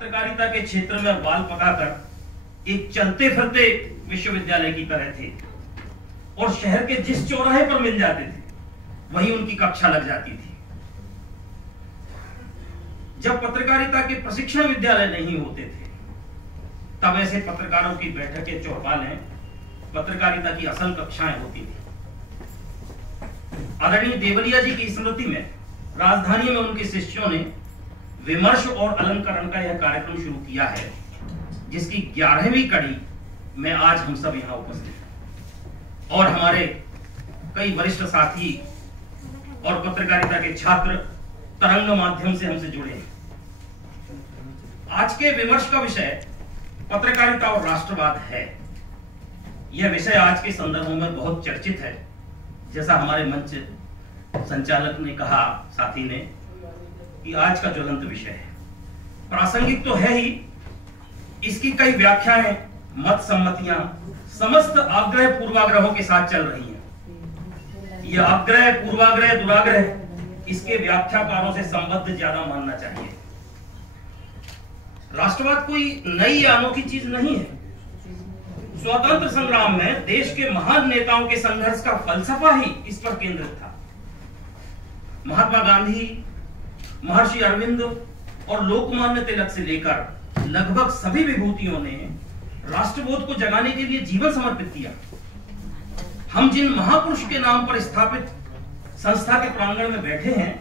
पत्रकारिता के क्षेत्र में बाल पकाकर एक चलते फिरते विश्वविद्यालय की तरह थे और शहर के जिस चौराहे पर मिल जाते थे वहीं उनकी कक्षा लग जाती थी। जब पत्रकारिता के प्रशिक्षण विद्यालय नहीं होते थे तब ऐसे पत्रकारों की बैठकें चौपालें पत्रकारिता की असल कक्षाएं होती थी। आदरणीय देवलिया जी की स्मृति में राजधानी में उनके शिष्यों ने विमर्श और अलंकरण का यह कार्यक्रम शुरू किया है, जिसकी 11वीं कड़ी में आज हम सब यहां उपस्थित हैं और हमारे कई वरिष्ठ साथी और पत्रकारिता के छात्र तरंग माध्यम से हमसे जुड़े हैं। आज के विमर्श का विषय पत्रकारिता और राष्ट्रवाद है। यह विषय आज के संदर्भों में बहुत चर्चित है। जैसा हमारे मंच संचालक ने कहा, साथी ने, कि आज का ज्वलंत विषय है। प्रासंगिक तो है ही, इसकी कई व्याख्याएं, मत सम्मतियां समस्त आग्रह पूर्वाग्रहों के साथ चल रही हैं। यह आग्रह, पूर्वाग्रह, दुराग्रह इसके व्याख्याकारों से संबद्ध ज्यादा मानना चाहिए। राष्ट्रवाद कोई नई या अनोखी चीज नहीं है। स्वतंत्र संग्राम में देश के महान नेताओं के संघर्ष का फलसफा ही इस पर केंद्रित था। महात्मा गांधी, महर्षि अरविंद और लोकमान्य तिलक से लेकर लगभग सभी विभूतियों ने राष्ट्रबोध को जगाने के लिए जीवन समर्पित किया। हम जिन महापुरुष के नाम पर स्थापित संस्था के प्रांगण में बैठे हैं,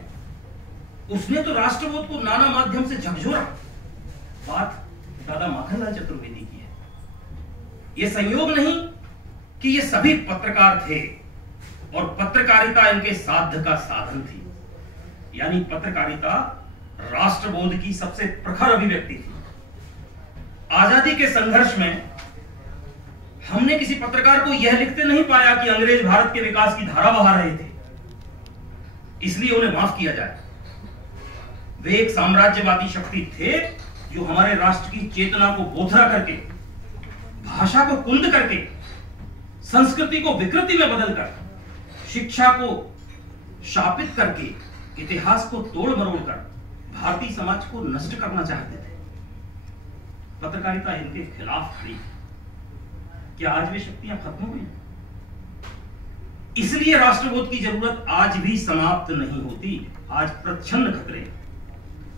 उसने तो राष्ट्रबोध को नाना माध्यम से झकझोरा। बात दादा माखनलाल चतुर्वेदी की है। यह संयोग नहीं कि ये सभी पत्रकार थे और पत्रकारिता इनके साध्य का साधन थी। यानी पत्रकारिता राष्ट्रबोध की सबसे प्रखर अभिव्यक्ति थी। आजादी के संघर्ष में हमने किसी पत्रकार को यह लिखते नहीं पाया कि अंग्रेज भारत के विकास की धारा बहा रहे थे, इसलिए उन्हें माफ किया जाए। वे एक साम्राज्यवादी शक्ति थे जो हमारे राष्ट्र की चेतना को बोथरा करके, भाषा को कुंद करके, संस्कृति को विकृति में बदलकर, शिक्षा को शापित करके, इतिहास को तोड़ मरोड़ कर भारतीय समाज को नष्ट करना चाहते थे। पत्रकारिता इनके खिलाफ खड़ी। क्या आज वे शक्तियां खत्म हो गई? इसलिए राष्ट्रबोध की जरूरत आज भी समाप्त नहीं होती। आज प्रच्छन्न खतरे।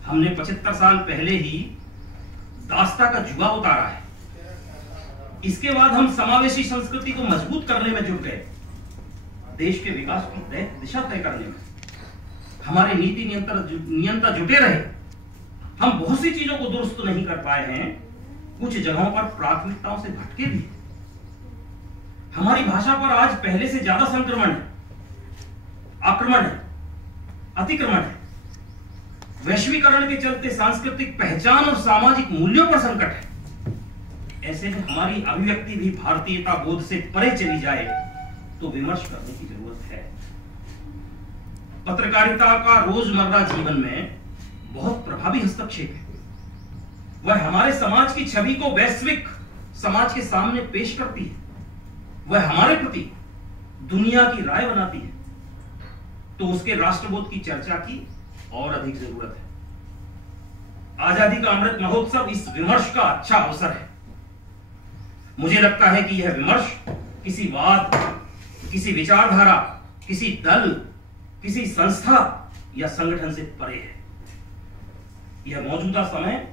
हमने 75 साल पहले ही दास्ता का जुआ उतारा है। इसके बाद हम समावेशी संस्कृति को मजबूत करने में जुट गए। देश के विकास की दिशा तय करने में हमारे नीति नियंता जुटे रहे। हम बहुत सी चीजों को दुरुस्त नहीं कर पाए हैं। कुछ जगहों पर प्राथमिकताओं से भटके भी। हमारी भाषा पर आज पहले से ज्यादा संक्रमण है, आक्रमण है, अतिक्रमण है। वैश्वीकरण के चलते सांस्कृतिक पहचान और सामाजिक मूल्यों पर संकट है। ऐसे में हमारी अभिव्यक्ति भी भारतीयता बोध से परे चली जाए तो विमर्श करने की जरूरत है। पत्रकारिता का रोजमर्रा जीवन में बहुत प्रभावी हस्तक्षेप है। वह हमारे समाज की छवि को वैश्विक समाज के सामने पेश करती है। वह हमारे प्रति दुनिया की राय बनाती है। तो उसके राष्ट्रबोध की चर्चा की और अधिक जरूरत है। आजादी का अमृत महोत्सव इस विमर्श का अच्छा अवसर है। मुझे लगता है कि यह विमर्श किसी वाद, किसी विचारधारा, किसी दल, किसी संस्था या संगठन से परे है। यह मौजूदा समय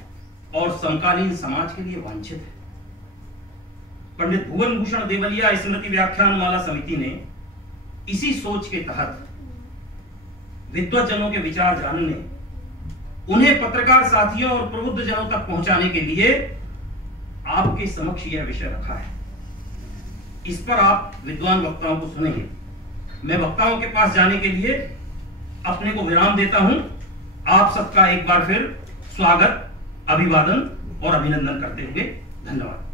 और समकालीन समाज के लिए वांछित है। पंडित भुवन भूषण देवलिया स्मृति व्याख्यान माला समिति ने इसी सोच के तहत विद्वज्जनों के विचार जानने, उन्हें पत्रकार साथियों और प्रबुद्ध जनों तक पहुंचाने के लिए आपके समक्ष यह विषय रखा है। इस पर आप विद्वान वक्ताओं को सुनेंगे। मैं वक्ताओं के पास जाने के लिए अपने को विराम देता हूं। आप सबका एक बार फिर स्वागत, अभिवादन और अभिनंदन करते हुए धन्यवाद।